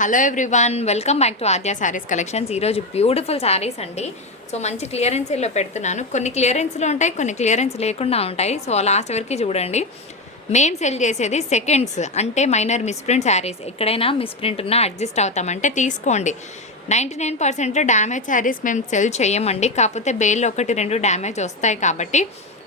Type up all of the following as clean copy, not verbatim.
Hello everyone, welcome back to Aadya saris collections. ఈరోజు beautiful saris అండి. So మంచి క్లియరెన్స్లో పెడుతున్నాను. కొన్ని క్లియరెన్స్లో ఉంటాయి, కొన్ని క్లియరెన్స్ లేకుండా ఉంటాయి. సో లాస్ట్ వరకు చూడండి. మేము సెల్ చేసేది సెకండ్స్, అంటే మైనర్ మిస్ప్రింట్ శారీస్. ఎక్కడైనా మిస్ప్రింట్ ఉన్నా అడ్జస్ట్ అవుతామంటే తీసుకోండి. 99% డ్యామేజ్ శారీస్ మేము సెల్ చేయమండి. కాకపోతే బేల్లో 1-2 డ్యామేజ్ వస్తాయి కాబట్టి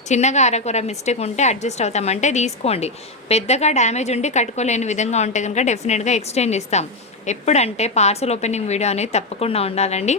చిన్నగా అరకొర మిస్టేక్ ఉంటే అడ్జస్ట్ అవుతామంటే తీసుకోండి. పెద్దగా డ్యామేజ్ ఉండి కట్టుకోలేని విధంగా ఉంటే కనుక డెఫినెట్గా ఎక్స్చేంజ్ ఇస్తాం. ఎప్పుడంటే పార్సల్ ఓపెనింగ్ వీడియో అనేది తప్పకుండా ఉండాలండి.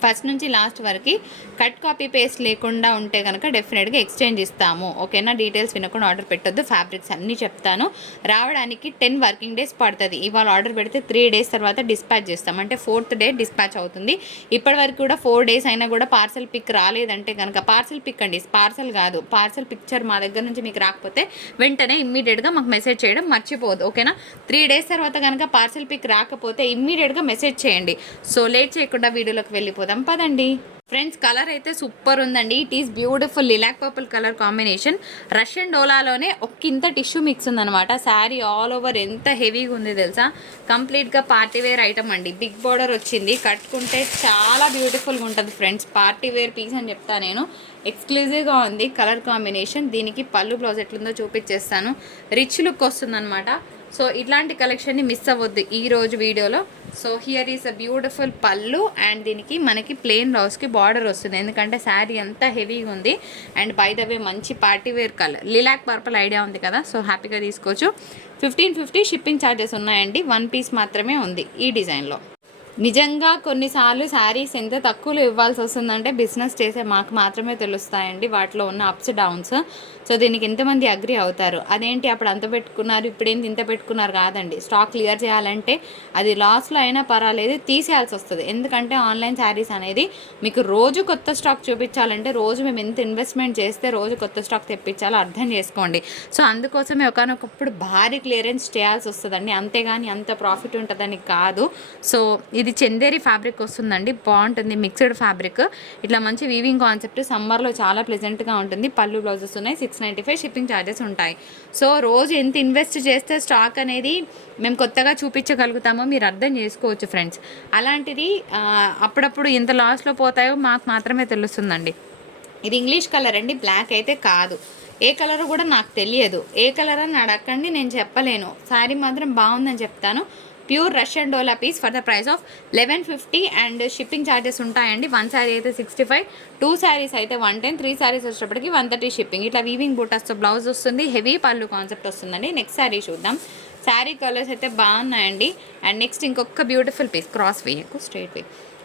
ఫస్ట్ నుంచి లాస్ట్ వరకు కట్ కాపీ పేస్ట్ లేకుండా ఉంటే కనుక డెఫినెట్గా ఎక్స్చేంజ్ ఇస్తాము. ఓకేనా? డీటెయిల్స్ వినకుండా ఆర్డర్ పెట్టొద్దు. ఫ్యాబ్రిక్స్ అన్నీ చెప్తాను. రావడానికి 10 వర్కింగ్ డేస్ పడుతుంది. ఇవాళ ఆర్డర్ పెడితే 3 డేస్ తర్వాత డిస్పాచ్ చేస్తాం, అంటే 4th డే డిస్పాచ్ అవుతుంది. ఇప్పటి వరకు కూడా 4 డేస్ అయినా కూడా పార్సల్ పిక్ రాలేదంటే కనుక పార్సల్ పిక్ అండి, పార్సల్ కాదు, పార్సల్ పిక్చర్ మా దగ్గర నుంచి మీకు రాకపోతే వెంటనే ఇమ్మీడియట్గా మాకు మెసేజ్ చేయడం మర్చిపోదు. ఓకేనా? 3 డేస్ తర్వాత కనుక పార్సల్ పిక్ రాకపోతే ఇమ్మీడియట్గా మెసేజ్ చేయండి. సో లేట్ చేయకుండా వీడియోలోకి వెళ్ళిపోతాం పదండి. ఫ్రెండ్స్, కలర్ అయితే సూపర్ ఉందండి. It is beautiful lilac purple colour combination. Russian డోలాలోనే ఒక్కింత టిష్యూ మిక్స్ ఉందనమాట. శారీ ఆల్ ఓవర్ ఎంత హెవీగా ఉంది తెలుసా? కంప్లీట్గా పార్టీ వేర్ ఐటమ్ అండి. బిగ్ బోర్డర్ వచ్చింది. కట్టుకుంటే చాలా బ్యూటిఫుల్గా ఉంటుంది ఫ్రెండ్స్. పార్టీ వేర్ పీస్ అని చెప్తా నేను. ఎక్స్క్లూజివ్గా ఉంది కలర్ కాంబినేషన్. దీనికి పళ్ళు బ్లౌజ్ ఎట్లుందో చూపించేస్తాను. రిచ్ లుక్ వస్తుందన్నమాట. సో ఇట్లాంటి కలెక్షన్ని మిస్ అవ్వద్దు ఈరోజు వీడియోలో. So here is a beautiful పళ్ళు అండ్ దీనికి మనకి ప్లెయిన్ బ్లౌజ్కి బార్డర్ వస్తుంది. ఎందుకంటే శారీ అంతా హెవీగా ఉంది. అండ్ బై ద వే మంచి party wear colour lilac purple idea ఉంది కదా, సో హ్యాపీగా తీసుకోవచ్చు. 1550 షిప్పింగ్ ఛార్జెస్ ఉన్నాయండి. 1 పీస్ మాత్రమే ఉంది ఈ డిజైన్లో. నిజంగా కొన్నిసార్లు శారీస్ ఎంత తక్కువలో ఇవ్వాల్సి వస్తుందంటే బిజినెస్ చేసే మాకు మాత్రమే తెలుస్తాయండి వాటిలో ఉన్న అప్స్ డౌన్స్. సో దీనికి ఎంతమంది అగ్రి అవుతారు? అదేంటి అప్పుడు అంత పెట్టుకున్నారు, ఇప్పుడేంటి ఇంత పెట్టుకున్నారు కాదండి. స్టాక్ క్లియర్ చేయాలంటే అది లాస్లో అయినా పర్వాలేదు, తీసేయాల్సి వస్తుంది. ఎందుకంటే ఆన్లైన్ శారీస్ అనేది మీకు రోజు కొత్త స్టాక్ చూపించాలంటే రోజు మేము ఎంత ఇన్వెస్ట్మెంట్ చేస్తే రోజు కొత్త స్టాక్ తెప్పించాలో అర్థం చేసుకోండి. సో అందుకోసమే ఒకనొకప్పుడు భారీ క్లియరెన్స్ చేయాల్సి వస్తుందండి. అంతేగాని అంత ప్రాఫిట్ ఉంటుందని కాదు. సో ఇది చందేరి ఫ్యాబ్రిక్ వస్తుందండి. బాగుంటుంది, మిక్స్డ్ ఫ్యాబ్రిక్. ఇట్లా మంచి వీవింగ్ కాన్సెప్ట్. సమ్మర్లో చాలా ప్లెజెంట్గా ఉంటుంది. పళ్ళు బ్లౌజెస్ ఉన్నాయి. 695 షిప్పింగ్ ఛార్జెస్ ఉంటాయి. సో రోజు ఎంత ఇన్వెస్ట్ చేస్తే స్టాక్ అనేది మేము కొత్తగా చూపించగలుగుతామో మీరు అర్థం చేసుకోవచ్చు ఫ్రెండ్స్. అలాంటిది అప్పుడప్పుడు ఎంత లాస్లో పోతాయో మాకు మాత్రమే తెలుస్తుందండి. ఇది ఇంగ్లీష్ కలర్ అండి, బ్లాక్ అయితే కాదు. ఏ కలర్ కూడా నాకు తెలియదు. ఏ కలర్ అని అడగండి, నేను చెప్పలేను. శారీ మాత్రం బాగుందని చెప్తాను. ప్యూర్ రష్యన్ డోలా piece for the price of 1150 and shipping charges ఉంటాయండి. 1 శారీ అయితే 65, 2 శారీస్ అయితే 110, 3 శారీస్ వచ్చేటప్పటికి 130 షిప్పింగ్. ఇట్లా వీవింగ్ బూటాస్తో బ్లౌజ్ వస్తుంది. హెవీ పళ్ళు కాన్సెప్ట్ వస్తుందండి. నెక్స్ట్ శారీ చూద్దాం. శారీ కలర్స్ అయితే బాగున్నాయండి. అండ్ నెక్స్ట్ ఇంకొక బ్యూటిఫుల్ పీస్, క్రాస్ వేయకు, స్ట్రైట్ వే.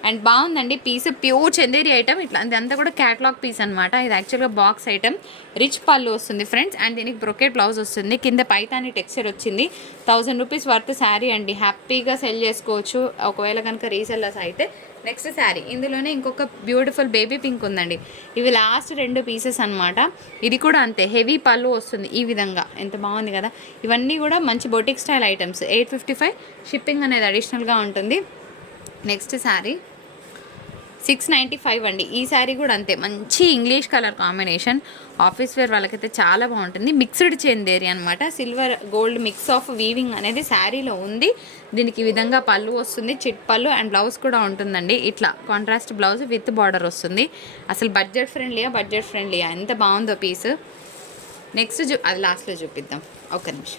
అండ్ బాగుందండి పీస్. Pure Chanderi item. ఇట్లా ఇదంతా కూడా క్యాటలాగ్ పీస్ అనమాట. ఇది యాక్చువల్గా బాక్స్ ఐటమ్. రిచ్ పళ్ళు వస్తుంది ఫ్రెండ్స్. అండ్ దీనికి బ్రొకెట్ బ్లౌజ్ వస్తుంది. కింద పైతాని టెక్స్చర్ వచ్చింది. 1000 రూపీస్ వర్త్ శారీ అండి. హ్యాపీగా సెల్ చేసుకోవచ్చు ఒకవేళ కనుక రీసెల్లర్స్ అయితే. నెక్స్ట్ శారీ, ఇందులోనే ఇంకొక బ్యూటిఫుల్ బేబీ పింక్ ఉందండి. ఇవి లాస్ట్ 2 పీసెస్ అనమాట. ఇది కూడా అంతే, హెవీ పళ్ళు వస్తుంది ఈ విధంగా. ఎంత బాగుంది కదా. ఇవన్నీ కూడా మంచి బొటిక్ స్టైల్ ఐటమ్స్. 855 షిప్పింగ్ అనేది అడిషనల్గా ఉంటుంది. నెక్స్ట్ శారీ 695 అండి. ఈ శారీ కూడా అంతే, మంచి English colour combination. Office wear వాళ్ళకైతే చాలా బాగుంటుంది. మిక్స్డ్ చందేరి అనమాట. Silver gold mix of weaving అనేది శారీలో ఉంది. దీనికి ఈ విధంగా పళ్ళు వస్తుంది, చిట్ పళ్ళు. అండ్ బ్లౌజ్ కూడా ఉంటుందండి. ఇట్లా కాంట్రాస్ట్ బ్లౌజ్ విత్ బార్డర్ వస్తుంది. అసలు బడ్జెట్ ఫ్రెండ్లీయా ఎంత బాగుందో పీస్. నెక్స్ట్ అది లాస్ట్లో చూపిద్దాం, ఒక్క నిమిషం.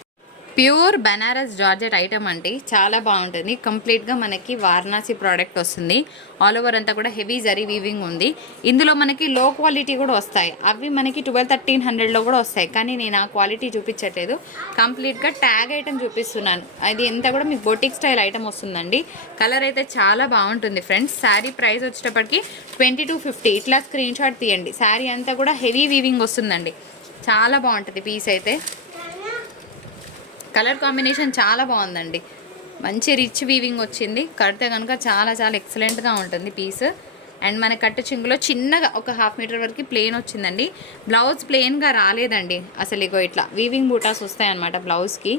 ప్యూర్ బనారస్ జార్జెట్ ఐటమ్ అండి. చాలా బాగుంటుంది. కంప్లీట్గా మనకి వారణాసి ప్రోడక్ట్ వస్తుంది. ఆల్ ఓవర్ అంతా కూడా హెవీ జరీ వీవింగ్ ఉంది. ఇందులో మనకి లో క్వాలిటీ కూడా వస్తాయి. అవి మనకి 1200-1300లో కూడా వస్తాయి. కానీ నేను ఆ క్వాలిటీ చూపించట్లేదు, కంప్లీట్గా ట్యాగ్ ఐటమ్ చూపిస్తున్నాను. అది ఎంత కూడా మీకు బొటిక్ స్టైల్ ఐటమ్ వస్తుందండి. కలర్ అయితే చాలా బాగుంటుంది ఫ్రెండ్స్. శారీ ప్రైస్ వచ్చేటప్పటికి 2250. ఇట్లా స్క్రీన్ షాట్ తీయండి. శారీ అంతా కూడా హెవీ వీవింగ్ వస్తుందండి. చాలా బాగుంటుంది పీస్ అయితే. కలర్ కాంబినేషన్ చాలా బాగుందండి. మంచి రిచ్ వీవింగ్ వచ్చింది. కడితే కనుక చాలా చాలా ఎక్సలెంట్గా ఉంటుంది పీస్. అండ్ మన కట్టు చింగులో చిన్నగా ఒక 1/2 మీటర్ వరకు ప్లెయిన్ వచ్చిందండి. బ్లౌజ్ ప్లెయిన్గా రాలేదండి అసలు. ఇగో ఇట్లా వీవింగ్ బూటాస్ వస్తాయన్నమాట బ్లౌజ్కి.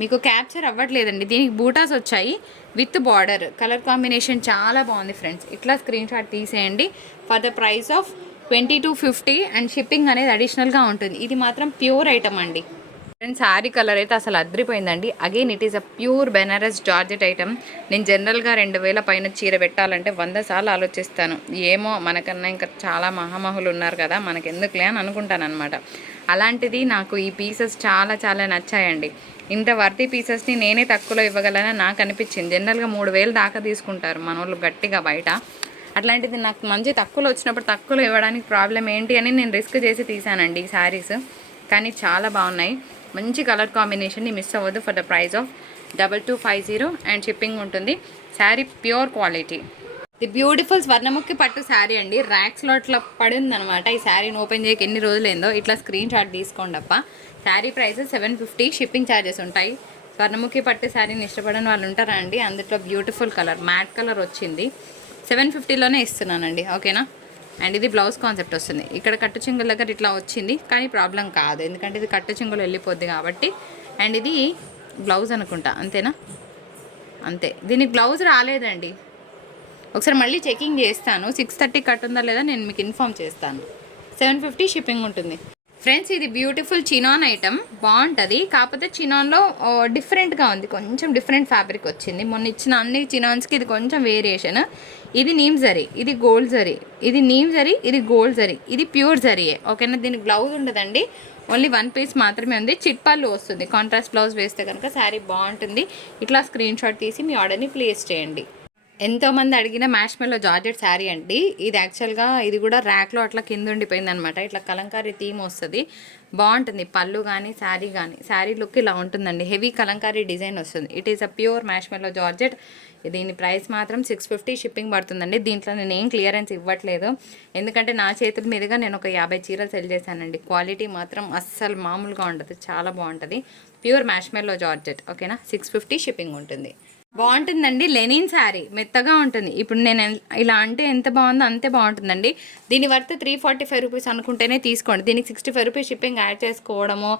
మీకు క్యాప్చర్ అవ్వట్లేదండి. దీనికి బూటాస్ వచ్చాయి విత్ బార్డర్. కలర్ కాంబినేషన్ చాలా బాగుంది ఫ్రెండ్స్. ఇట్లా స్క్రీన్ షాట్ తీసేయండి. For the price of 2250 and shipping అనేది అడిషనల్గా ఉంటుంది. ఇది మాత్రం ప్యూర్ ఐటమ్ అండి. అండ్ శారీ కలర్ అయితే అసలు అద్రిపోయిందండి. Again it is a pure Banaras georgette item. నేను జనరల్గా 2000 పైన చీర పెట్టాలంటే 100 సార్లు ఆలోచిస్తాను. ఏమో మనకన్నా ఇంకా చాలా మహామహులు ఉన్నారు కదా, మనకెందుకులే అని అనుకుంటాను అనమాట. అలాంటిది నాకు ఈ పీసెస్ చాలా చాలా నచ్చాయండి. ఇంత వర్తీ పీసెస్ని నేనే తక్కువలో ఇవ్వగలనని నాకు అనిపించింది. జనరల్గా 3000 దాకా తీసుకుంటారు మన వాళ్ళు గట్టిగా బయట. అట్లాంటిది నాకు మంచి తక్కువలో వచ్చినప్పుడు తక్కువలో ఇవ్వడానికి ప్రాబ్లం ఏంటి అని నేను రిస్క్ చేసి తీసానండి ఈ శారీస్. కానీ చాలా బాగున్నాయి. మంచి కలర్ కాంబినేషన్ని మిస్ అవ్వద్దు. For the price of 2250 and shipping ఉంటుంది. Sari pure quality. The beautiful Swarnamukhi పట్టు శారీ అండి. ర్యాక్స్లో అట్లా పడింది అనమాట. ఈ శారీని ఓపెన్ చేయక ఎన్ని రోజులైందో. ఇట్లా స్క్రీన్ షాట్ తీసుకోండి అప్ప. శారీ ప్రైస్ 750, షిప్పింగ్ ఛార్జెస్ ఉంటాయి. స్వర్ణముఖి పట్టు శారీని ఇష్టపడని వాళ్ళు ఉంటారా అండి? అందులో బ్యూటిఫుల్ కలర్ మ్యాట్ కలర్ వచ్చింది. 750లోనే ఇస్తున్నానండి, ఓకేనా. అండ్ ఇది బ్లౌజ్ కాన్సెప్ట్ వస్తుంది. ఇక్కడ కట్టు చింగుల దగ్గర ఇట్లా వచ్చింది, కానీ ప్రాబ్లం కాదు ఎందుకంటే ఇది కట్టు చింగులు వెళ్ళిపోద్ది కాబట్టి. అండ్ ఇది బ్లౌజ్ అనుకుంటా, అంతేనా? అంతే. దీనికి బ్లౌజ్ రాలేదండి. ఒకసారి మళ్ళీ చెకింగ్ చేస్తాను. 630 కట్ ఉందా లేదా నేను మీకు ఇన్ఫామ్ చేస్తాను. 750 షిప్పింగ్ ఉంటుంది. ఫ్రెండ్స్, ఇది బ్యూటిఫుల్ చినాన్ ఐటమ్. బాగుంటుంది. కాకపోతే చినాన్లో డిఫరెంట్గా ఉంది, కొంచెం డిఫరెంట్ ఫ్యాబ్రిక్ వచ్చింది. మొన్న ఇచ్చిన అన్ని చినాన్స్కి ఇది కొంచెం వేరియేషన్. ఇది నీమ్ జరీ, ఇది గోల్డ్ జరీ. ఇది నీమ్ జరీ, ఇది గోల్డ్ జరీ, ఇది ప్యూర్ జరీయే, ఓకేనా. దీనికి బ్లౌజ్ ఉండదండి, ఓన్లీ 1 పీస్ మాత్రమే ఉంది. చిట్పల్లు వస్తుంది. కాంట్రాస్ట్ బ్లౌజ్ వేస్తే కనుక శారీ బాగుంటుంది. ఇట్లా స్క్రీన్ షాట్ తీసి మీ ఆర్డర్ని ప్లేస్ చేయండి. ఎంతోమంది అడిగిన మ్యాష్మెల్లో జార్జెట్ శారీ అండి ఇది. యాక్చువల్గా ఇది కూడా ర్యాక్లో అట్లా కింద ఉండిపోయింది అనమాట. ఇట్లా కలంకారీ థీమ్ వస్తుంది, బాగుంటుంది. పళ్ళు కానీ శారీ కానీ, శారీ లుక్ ఇలా ఉంటుందండి. హెవీ కలంకారీ డిజైన్ వస్తుంది. It is a pure marshmallow georgette. దీని ప్రైస్ మాత్రం 650 షిప్పింగ్ పడుతుందండి. దీంట్లో నేను ఏం క్లియరెన్స్ ఇవ్వట్లేదు, ఎందుకంటే నా చేతుల మీదుగా నేను ఒక 50 చీరలు సెల్ చేశానండి. క్వాలిటీ మాత్రం అస్సలు మామూలుగా ఉండదు, చాలా బాగుంటుంది. ప్యూర్ మ్యాష్మెల్లో జార్జెట్, ఓకేనా. 650 షిప్పింగ్ ఉంటుంది. బాగుంటుందండి. లెనిన్ శారీ మెత్తగా ఉంటుంది. ఇప్పుడు నేను ఇలా అంటే ఎంత బాగుందో అంతే బాగుంటుందండి. దీని వర్త్ 345 రూపీస్ అనుకుంటేనే తీసుకోండి. దీనికి 65 రూపీస్ షిప్పింగ్ యాడ్ చేసుకోవడము,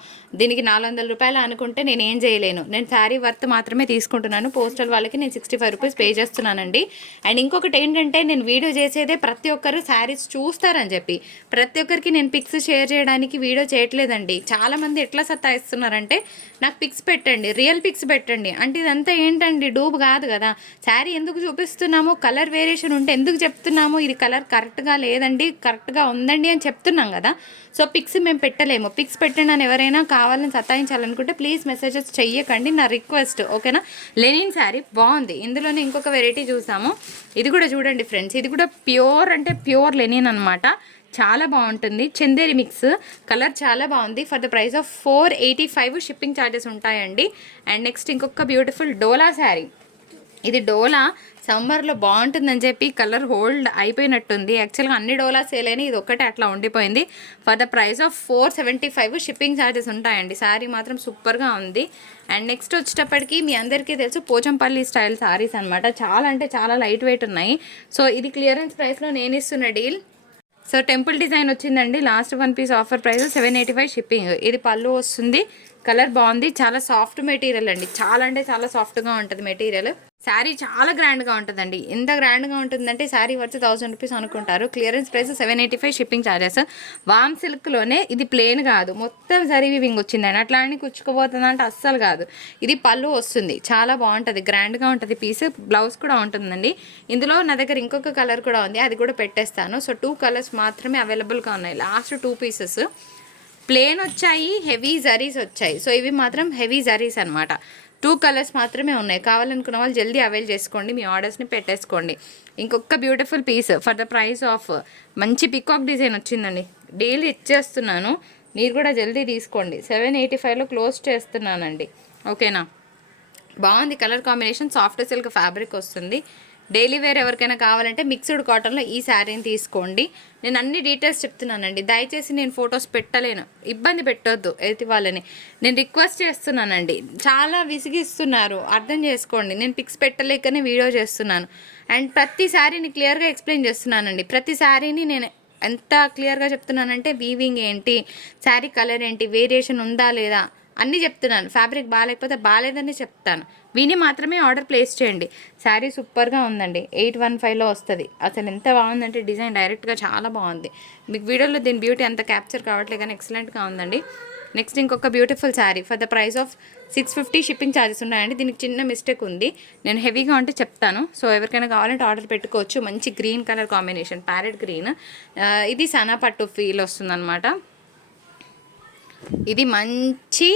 దీనికి 400 రూపాయలు అనుకుంటే నేను ఏం చేయలేను. నేను శారీ వర్త్ మాత్రమే తీసుకుంటున్నాను. పోస్టల్ వాళ్ళకి నేను 65 రూపీస్ పే చేస్తున్నానండి. అండ్ ఇంకొకటి ఏంటంటే, నేను వీడియో చేసేదే ప్రతి ఒక్కరు శారీస్ చూస్తారని చెప్పి, ప్రతి ఒక్కరికి నేను పిక్స్ షేర్ చేయడానికి వీడియో చేయట్లేదండి. చాలామంది ఎట్లా సత్తాయిస్తున్నారంటే, నాకు పిక్స్ పెట్టండి, రియల్ పిక్స్ పెట్టండి అంటే, ఇదంతా ఏంటండి, డూబ్ కాదు కదా. శారీ ఎందుకు చూపిస్తున్నాము, కలర్ వేరియేషన్ ఉంటే ఎందుకు చెప్తున్నాము, ఇది కలర్ కరెక్ట్గా లేదండి, కరెక్ట్గా ఉందండి అని చెప్తున్నాం కదా. సో పిక్స్ మేము పెట్టలేము. పిక్స్ పెట్టండి అని ఎవరైనా కావాలని సతాయించాలనుకుంటే ప్లీజ్ మెసేజెస్ చెయ్యకండి, నా రిక్వెస్ట్, ఓకేనా. లెనిన్ శారీ బాగుంది. ఇందులోనే ఇంకొక వెరైటీ చూసాము, ఇది కూడా చూడండి ఫ్రెండ్స్. ఇది కూడా ప్యూర్ అంటే ప్యూర్ లెనిన్ అనమాట. చాలా బాగుంటుంది. చందేరి మిక్స్ కలర్ చాలా బాగుంది. For the price of 485 shipping charges ఉంటాయండి. అండ్ నెక్స్ట్ ఇంకొక బ్యూటిఫుల్ డోలా శారీ. ఇది డోలా సమ్మర్లో బాగుంటుందని చెప్పి కలర్ హోల్డ్ అయిపోయినట్టుంది. యాక్చువల్గా అన్ని డోలా సేల్ అయినా ఇది ఒక్కటే అట్లా ఉండిపోయింది. For the price of 475 shipping charges ఉంటాయండి. శారీ మాత్రం సూపర్గా ఉంది. అండ్ నెక్స్ట్ వచ్చేటప్పటికి మీ అందరికీ తెలుసు పోచంపల్లి స్టైల్ శారీస్ అనమాట. చాలా అంటే చాలా లైట్ వెయిట్ ఉన్నాయి. సో ఇది క్లియరెన్స్ ప్రైస్లో నేను ఇస్తున్న డీల్. సో టెంపుల్ డిజైన్ వచ్చిందండి. Last 1 piece offer price 785 shipping. ఇది పళ్ళు వస్తుంది. కలర్ బాగుంది. చాలా సాఫ్ట్ మెటీరియల్ అండి, చాలా అంటే చాలా సాఫ్ట్గా ఉంటుంది మెటీరియల్. శారీ చాలా గ్రాండ్గా ఉంటుందండి. ఎంత గ్రాండ్గా ఉంటుందంటే శారీ వచ్చి 1000 రూపీస్ అనుకుంటారు. Clearance price 785 shipping charges. వామ్ సిల్క్లోనే ఇది ప్లేన్ కాదు, మొత్తం జరీ వీవింగ్ వచ్చిందండి. అట్లా అని కుచ్చుకుపోతుందంటే అస్సలు కాదు. ఇది పళ్ళు వస్తుంది, చాలా బాగుంటుంది, గ్రాండ్గా ఉంటుంది పీస్. బ్లౌజ్ కూడా ఉంటుందండి. ఇందులో నా దగ్గర ఇంకొక కలర్ కూడా ఉంది, అది కూడా పెట్టేస్తాను. సో 2 కలర్స్ మాత్రమే అవైలబుల్గా ఉన్నాయి. లాస్ట్ 2 పీసెస్ ప్లేన్ వచ్చాయి, హెవీ జరీస్ వచ్చాయి. సో ఇవి మాత్రం హెవీ జరీస్ అనమాట. 2 కలర్స్ మాత్రమే ఉన్నాయి. కావాలనుకున్న వాళ్ళు జల్దీ అవైల్ చేసుకోండి, మీ ఆర్డర్స్ని పెట్టేసుకోండి. ఇంకొక beautiful piece for the price of, మంచి పికాక్ డిజైన్ వచ్చిందండి. డైలీ ఇచ్చేస్తున్నాను, మీరు కూడా జల్దీ తీసుకోండి. 785లో క్లోజ్ చేస్తున్నానండి, ఓకేనా. బాగుంది colour combination. Soft silk fabric వస్తుంది. డైలీ వేర్ ఎవరికైనా కావాలంటే మిక్స్డ్ కాటన్లో ఈ శారీని తీసుకోండి. నేను అన్ని డీటెయిల్స్ చెప్తున్నానండి. దయచేసి నేను ఫొటోస్ పెట్టలేను, ఇబ్బంది పెట్టొద్దు ఎదుటి వాళ్ళని. నేను రిక్వెస్ట్ చేస్తున్నానండి, చాలా విసిగిస్తున్నారు, అర్థం చేసుకోండి. నేను పిక్స్ పెట్టలేకనే వీడియో చేస్తున్నాను. అండ్ ప్రతి శారీని క్లియర్గా ఎక్స్ప్లెయిన్ చేస్తున్నానండి. ప్రతి శారీని నేను ఎంత క్లియర్గా చెప్తున్నానంటే, వీవింగ్ ఏంటి, శారీ కలర్ ఏంటి, వేరియేషన్ ఉందా లేదా అన్నీ చెప్తున్నాను. ఫ్యాబ్రిక్ బాగాలేకపోతే బాగాలేదని చెప్తాను. విని మాత్రమే ఆర్డర్ ప్లేస్ చేయండి. శారీ సూపర్గా ఉందండి. 815లో వస్తుంది. అసలు ఎంత బాగుందంటే డిజైన్ డైరెక్ట్గా చాలా బాగుంది. మీకు వీడియోలో దీని బ్యూటీ అంత క్యాప్చర్ కావట్లేదు కానీ ఎక్సలెంట్గా ఉందండి. నెక్స్ట్ ఇంకొక beautiful sari for the price of 650 shipping charges ఉన్నాయండి. దీనికి చిన్న మిస్టేక్ ఉంది, నేను హెవీగా ఉంటే చెప్తాను. సో ఎవరికైనా కావాలంటే ఆర్డర్ పెట్టుకోవచ్చు. మంచి green colour combination, parrot green. ఇది సనా పట్టు ఫీల్ వస్తుందన్నమాట. ఇది మంచి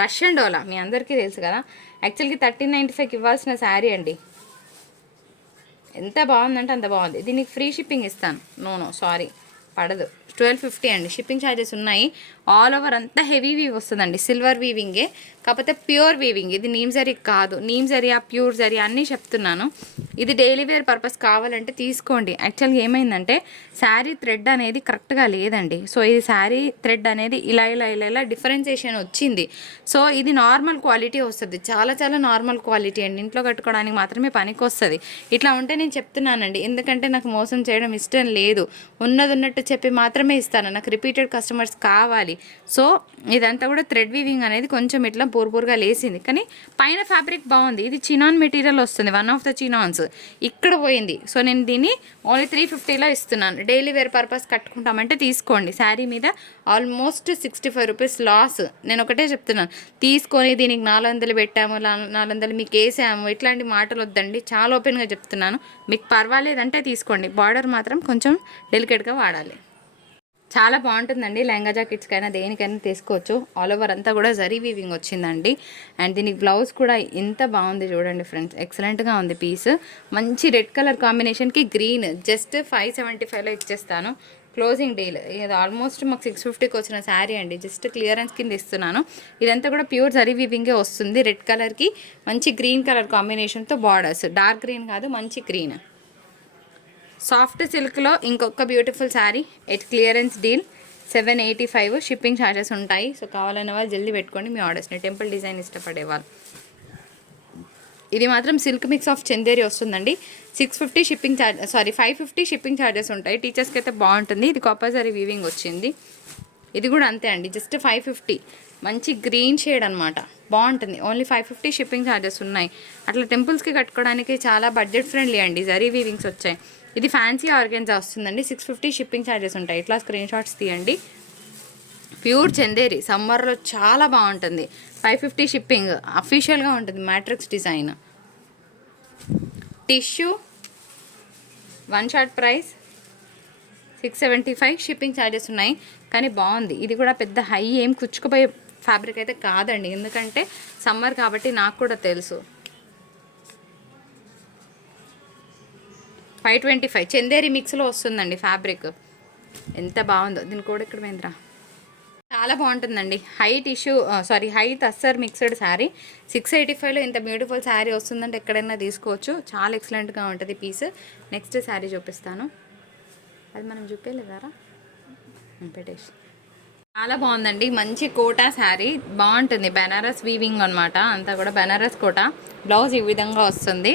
రష్యన్ డోలా, మీ అందరికీ తెలుసు కదా. యాక్చువల్గా 1395కి ఇవ్వాల్సిన శారీ అండి. ఎంత బాగుందంటే అంత బాగుంది. దీనికి ఫ్రీ షిప్పింగ్ ఇస్తాను. నో సారీ, పడదు. 1250 అండి. షిప్పింగ్ ఛార్జెస్ ఉన్నాయి. ఆల్ ఓవర్ అంతా హెవీ వీవ్ వస్తుందండి, సిల్వర్ వీవింగే, కాకపోతే ప్యూర్ వీవింగ్. ఇది నీమ్ జరీ కాదు, నీమ్ జరీ ప్యూర్ జరీ అన్నీ చెప్తున్నాను. ఇది డైలీ వేర్ పర్పస్ కావాలంటే తీసుకోండి. యాక్చువల్గా ఏమైందంటే శారీ థ్రెడ్ అనేది కరెక్ట్గా లేదండి. సో ఇది శారీ థ్రెడ్ అనేది ఇలా డిఫరెన్సియేషన్ వచ్చింది. సో ఇది నార్మల్ క్వాలిటీ వస్తుంది, చాలా చాలా నార్మల్ క్వాలిటీ అండి. ఇంట్లో కట్టుకోవడానికి మాత్రమే పనికి వస్తుంది. ఇట్లా ఉంటే నేను చెప్తున్నానండి, ఎందుకంటే నాకు మోసం చేయడం ఇష్టం లేదు. ఉన్నది ఉన్నట్టు చెప్పి మాత్రమే ఇస్తాను, నాకు రిపీటెడ్ కస్టమర్స్ కావాలి. సో ఇదంతా కూడా థ్రెడ్ వీవింగ్ అనేది కొంచెం ఇట్లా బోర్గా లేసింది, కానీ పైన ఫ్యాబ్రిక్ బాగుంది. ఇది చినాన్ మెటీరియల్ వస్తుంది, వన్ ఆఫ్ ద చినాన్స్ ఇక్కడ పోయింది. సో నేను దీన్ని ఓన్లీ 350లో ఇస్తున్నాను. డైలీ వేర్ పర్పస్ కట్టుకుంటామంటే తీసుకోండి. శారీ మీద ఆల్మోస్ట్ 65 రూపీస్ లాస్. నేను ఒకటే చెప్తున్నాను, తీసుకొని దీనికి 400 పెట్టాము, 400 మీకు వేసాము, ఇట్లాంటి మాటలు వద్దండి. చాలా ఓపెన్గా చెప్తున్నాను. మీకు పర్వాలేదంటే తీసుకోండి. బార్డర్ మాత్రం కొంచెం డెలికేట్గా వాడాలి. చాలా బాగుంటుందండి. లెహంగా జాకెట్స్కైనా దేనికైనా తీసుకోవచ్చు. ఆల్ ఓవర్ అంతా కూడా జరీ వీవింగ్ వచ్చిందండి. అండ్ దీనికి బ్లౌజ్ కూడా ఎంత బాగుంది చూడండి ఫ్రెండ్స్, ఎక్సలెంట్గా ఉంది పీస్. మంచి రెడ్ కలర్ కాంబినేషన్కి గ్రీన్, జస్ట్ 575లో ఇచ్చేస్తాను. Closing deal. ఇది ఆల్మోస్ట్ మాకు 650కి వచ్చిన శారీ అండి, జస్ట్ క్లియరెన్స్ కింద ఇస్తున్నాను. ఇదంతా కూడా ప్యూర్ జరీ వీవింగే వస్తుంది. రెడ్ కలర్కి మంచి గ్రీన్ కలర్ కాంబినేషన్తో బార్డర్స్, డార్క్ గ్రీన్ కాదు, మంచి గ్రీన్. సాఫ్ట్ సిల్క్లో ఇంకొక beautiful sari, at clearance deal 785. Shipping charges ఉంటాయి. సో కావాలన్న వాళ్ళు జల్దీ పెట్టుకోండి మీ ఆర్డర్స్ని. టెంపుల్ డిజైన్ ఇష్టపడే వాళ్ళు. ఇది మాత్రం సిల్క్ మిక్స్ ఆఫ్ చందేరి వస్తుందండి. 650 షిప్పింగ్ ఛార్జ్, 550 షిప్పింగ్ ఛార్జెస్ ఉంటాయి. టీచర్స్కి అయితే బాగుంటుంది. ఇది కాపర్ జరీ వీవింగ్ వచ్చింది. ఇది కూడా అంతే అండి, జస్ట్ 550. మంచి గ్రీన్ షేడ్ అనమాట, బాగుంటుంది. ఓన్లీ 550 షిప్పింగ్ ఛార్జెస్ ఉన్నాయి. అట్లా టెంపుల్స్కి కట్టుకోవడానికి చాలా బడ్జెట్ ఫ్రెండ్లీ అండి. జరీ వీవింగ్స్ వచ్చాయి. ఇది ఫ్యాన్సీ ఆర్గెన్జా వస్తుందండి. 650 షిప్పింగ్ ఛార్జెస్ ఉంటాయి. ఇట్లా స్క్రీన్ షాట్స్ తీయండి. ప్యూర్ చందేరి, సమ్మర్లో చాలా బాగుంటుంది. 550 షిప్పింగ్, అఫీషియల్గా ఉంటుంది. Matrix design, tissue, one shot price 675. Shipping charges ఉన్నాయి, కానీ బాగుంది. ఇది కూడా పెద్ద హై ఏం కుచ్చుకుపోయే ఫ్యాబ్రిక్ అయితే కాదండి, ఎందుకంటే సమ్మర్ కాబట్టి నాకు కూడా తెలుసు. 525 చందేరి మిక్స్లో వస్తుందండి ఫ్యాబ్రిక్. ఎంత బాగుందో. దీని కూడా ఇక్కడ మహేంద్ర చాలా బాగుంటుందండి. High tissue high tussar mixed sari 685లో ఇంత బ్యూటిఫుల్ శారీ వస్తుందంటే ఎక్కడైనా తీసుకోవచ్చు. చాలా ఎక్సలెంట్గా ఉంటుంది పీస్. నెక్స్ట్ శారీ చూపిస్తాను, అది మనం చూపేలేదారా పెట్టేసి. చాలా బాగుందండి. మంచి కోటా శారీ, బాగుంటుంది. బెనారస్ వీవింగ్ అనమాట, అంతా కూడా బెనారస్ కోటా. బ్లౌజ్ ఈ విధంగా వస్తుంది.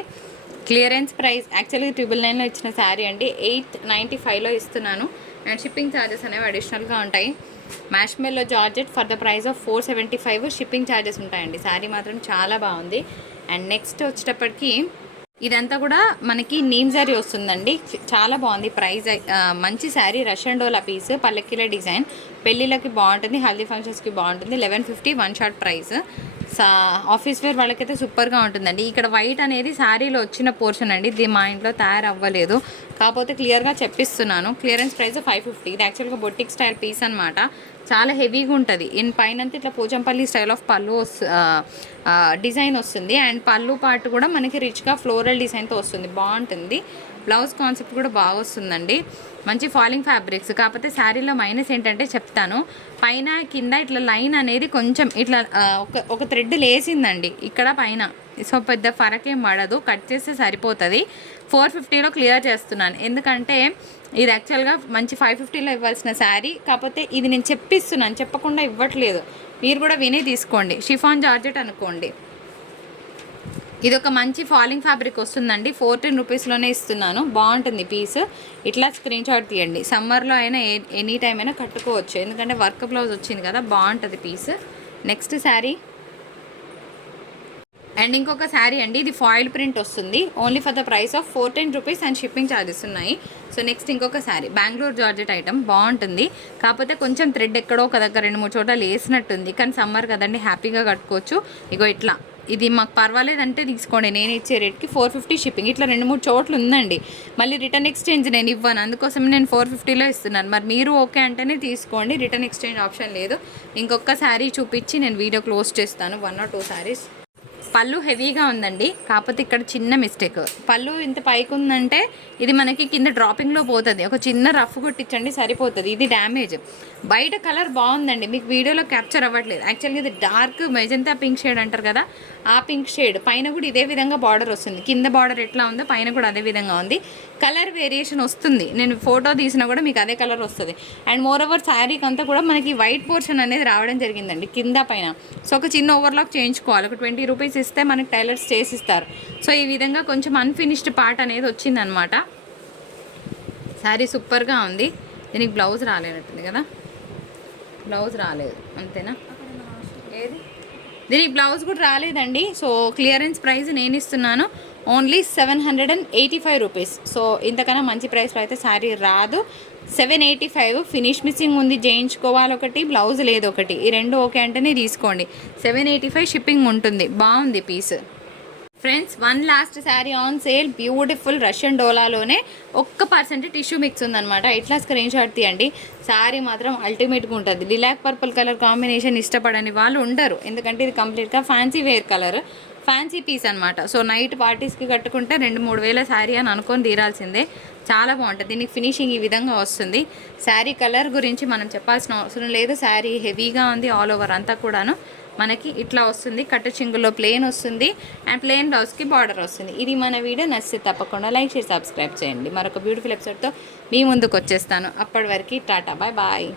క్లియరెన్స్ ప్రైస్ యాక్చువల్లీ 999లో ఇచ్చిన శారీ అండి, 895లో ఇస్తున్నాను. అండ్ షిప్పింగ్ ఛార్జెస్ అనేవి అడిషనల్గా ఉంటాయి. Marshmallow georgette for the price of 475. Shipping charges ఉంటాయండి. శారీ మాత్రం చాలా బాగుంది. అండ్ నెక్స్ట్ వచ్చేటప్పటికి ఇదంతా కూడా మనకి నీమ్ జరీ వస్తుందండి. చాలా బాగుంది. ప్రైస్ మంచి శారీ, రష్యన్ డోలా పీస్, పల్లెక్కిల డిజైన్. పెళ్ళిళ్ళకి బాగుంటుంది, హల్దీ ఫంక్షన్స్కి బాగుంటుంది. 1150 one shot price. Office wear వాళ్ళకైతే సూపర్గా ఉంటుందండి. ఇక్కడ వైట్ అనేది శారీలో వచ్చిన పోర్షన్ అండి, ఇది మా ఇంట్లో తయారవ్వలేదు, కాకపోతే క్లియర్గా చెప్పిస్తున్నాను. Clearance price 550. ఇది యాక్చువల్గా బొటిక్ స్టైల్ పీస్ అనమాట. చాలా హెవీగా ఉంటుంది. పైనంతా ఇట్లా పోచంపల్లి స్టైల్ ఆఫ్ పళ్ళు డిజైన్ వస్తుంది. అండ్ పళ్ళు పార్ట్ కూడా మనకి రిచ్గా ఫ్లోరల్ డిజైన్తో వస్తుంది, బాగుంటుంది. బ్లౌజ్ కాన్సెప్ట్ కూడా బాగా వస్తుందండి. మంచి ఫాలింగ్ ఫ్యాబ్రిక్స్. కాకపోతే శారీలో మైనస్ ఏంటంటే చెప్తాను, పైన కింద ఇట్లా లైన్ అనేది కొంచెం ఇట్లా ఒక థ్రెడ్ లేసిందండి ఇక్కడ పైన. సో పెద్ద ఫరక్ ఏం పడదు, కట్ చేస్తే సరిపోతుంది. 450లో క్లియర్ చేస్తున్నాను, ఎందుకంటే ఇది యాక్చువల్గా మంచి 550లో ఇవ్వాల్సిన శారీ. కాకపోతే ఇది నేను చెప్పిస్తున్నాను, చెప్పకుండా ఇవ్వట్లేదు. మీరు కూడా విని తీసుకోండి. షిఫాన్ జార్జెట్ అనుకోండి. ఇది ఒక మంచి ఫాలింగ్ ఫ్యాబ్రిక్ వస్తుందండి. 14 రూపీస్లోనే ఇస్తున్నాను. బాగుంటుంది పీస్. ఇట్లా స్క్రీన్ షాట్ తీయండి. సమ్మర్లో అయినా ఎనీ టైం అయినా కట్టుకోవచ్చు, ఎందుకంటే వర్క్ బ్లౌజ్ వచ్చింది కదా, బాగుంటుంది పీస్. నెక్స్ట్ శారీ అండ్ ఇంకొక శారీ అండి, ఇది ఫాయిల్ ప్రింట్ వస్తుంది. Only for the price of 410 rupees and shipping charges ఉన్నాయి. సో నెక్స్ట్ ఇంకొక శారీ, బెంగళూరు జార్జెట్ ఐటమ్, బాగుంటుంది. కాకపోతే కొంచెం థ్రెడ్ ఎక్కడో ఒక దగ్గర 2-3 చోట్ల వేసినట్టుంది. కానీ సమ్మర్ కదండి, హ్యాపీగా కట్టుకోవచ్చు. ఇగో ఇట్లా, ఇది మాకు పర్వాలేదంటే తీసుకోండి, నేను ఇచ్చే రేట్కి 450 షిప్పింగ్. ఇట్లా 2-3 చోట్లు ఉందండి. మళ్ళీ రిటర్న్ ఎక్స్చేంజ్ నేను ఇవ్వను, అందుకోసం నేను 450లో ఇస్తున్నాను. మరి మీరు ఓకే అంటేనే తీసుకోండి, రిటర్న్ ఎక్స్చేంజ్ ఆప్షన్ లేదు. ఇంకొక శారీ చూపించి నేను వీడియో క్లోజ్ చేస్తాను. 1 or 2 శారీస్. పళ్ళు హెవీగా ఉందండి, కాకపోతే ఇక్కడ చిన్న మిస్టేక్. పళ్ళు ఇంత పైకి ఉందంటే ఇది మనకి కింద డ్రాపింగ్లో పోతుంది. ఒక చిన్న రఫ్ కొట్టించండి సరిపోతుంది. ఇది డ్యామేజ్. బయట కలర్ బాగుందండి, మీకు వీడియోలో క్యాప్చర్ అవ్వట్లేదు. యాక్చువల్గా ఇది డార్క్ మెజంతా పింక్ షేడ్ అంటారు కదా, ఆ పింక్ షేడ్. పైన కూడా ఇదే విధంగా బార్డర్ వస్తుంది. కింద బార్డర్ ఎట్లా ఉందో పైన కూడా అదే విధంగా ఉంది. కలర్ వేరియేషన్ వస్తుంది, నేను ఫోటో తీసినా కూడా మీకు అదే కలర్ వస్తుంది. అండ్ మోర్ ఓవర్ శారీకి అంతా కూడా మనకి వైట్ పోర్షన్ అనేది రావడం జరిగిందండి కింద పైన. సో ఒక చిన్న ఓవర్లాక్ చేయించుకోవాలి. ఒక 20 రూపీస్ ఇస్తే మనకి టైలర్స్ చేసిస్తారు. సో ఈ విధంగా కొంచెం అన్ఫినిష్డ్ పార్ట్ అనేది వచ్చిందనమాట. శారీ సూపర్గా ఉంది. దీనికి బ్లౌజ్ రాలేనట్టుంది కదా, బ్లౌజ్ రాలేదు అంతేనా, ఏది దీనికి బ్లౌజ్ కూడా రాలేదండి. సో క్లియరెన్స్ ప్రైస్ నేను ఇస్తున్నాను ఓన్లీ 785 రూపీస్. సో ఇంతకన్నా మంచి ప్రైస్లో అయితే శారీ రాదు. 785. ఫినిష్ మిస్సింగ్ ఉంది, చేయించుకోవాలి ఒకటి, బ్లౌజ్ లేదు ఒకటి. ఈ రెండు ఓకే అంటేనే తీసుకోండి. 785 షిప్పింగ్ ఉంటుంది. బాగుంది piece. Friends, 1 last sari on sale, beautiful Russian డోలాలోనే 1% టిష్యూ మిక్స్ ఉందన్నమాట. ఇట్లా స్క్రీన్ షాట్ తీయండి. శారీ మాత్రం అల్టిమేట్గా ఉంటుంది. లిలాక్ పర్పుల్ కలర్ కాంబినేషన్ ఇష్టపడని వాళ్ళు ఉండరు, ఎందుకంటే ఇది కంప్లీట్గా fancy wear colour, fancy piece అనమాట. సో నైట్ పార్టీస్కి కట్టుకుంటే 2-3 వేల శారీ అని అనుకొని తీరాల్సిందే. చాలా బాగుంటుంది. దీనికి ఫినిషింగ్ ఈ విధంగా వస్తుంది. శారీ కలర్ గురించి మనం చెప్పాల్సిన అవసరం లేదు. శారీ హెవీగా ఉంది, ఆల్ ఓవర్ అంతా కూడాను మనకి ఇట్లా వస్తుంది. కట్టు చింగులో ప్లెయిన్ వస్తుంది అండ్ ప్లెయిన్ బ్లౌజ్కి బార్డర్ వస్తుంది. ఇది మన వీడియో నచ్చితే తప్పకుండా లైక్ చేసి సబ్స్క్రైబ్ చేయండి. మరొక బ్యూటిఫుల్ ఎపిసోడ్తో మీ ముందుకు వచ్చేస్తాను. అప్పటి వరకు టాటా, బాయ్ బాయ్.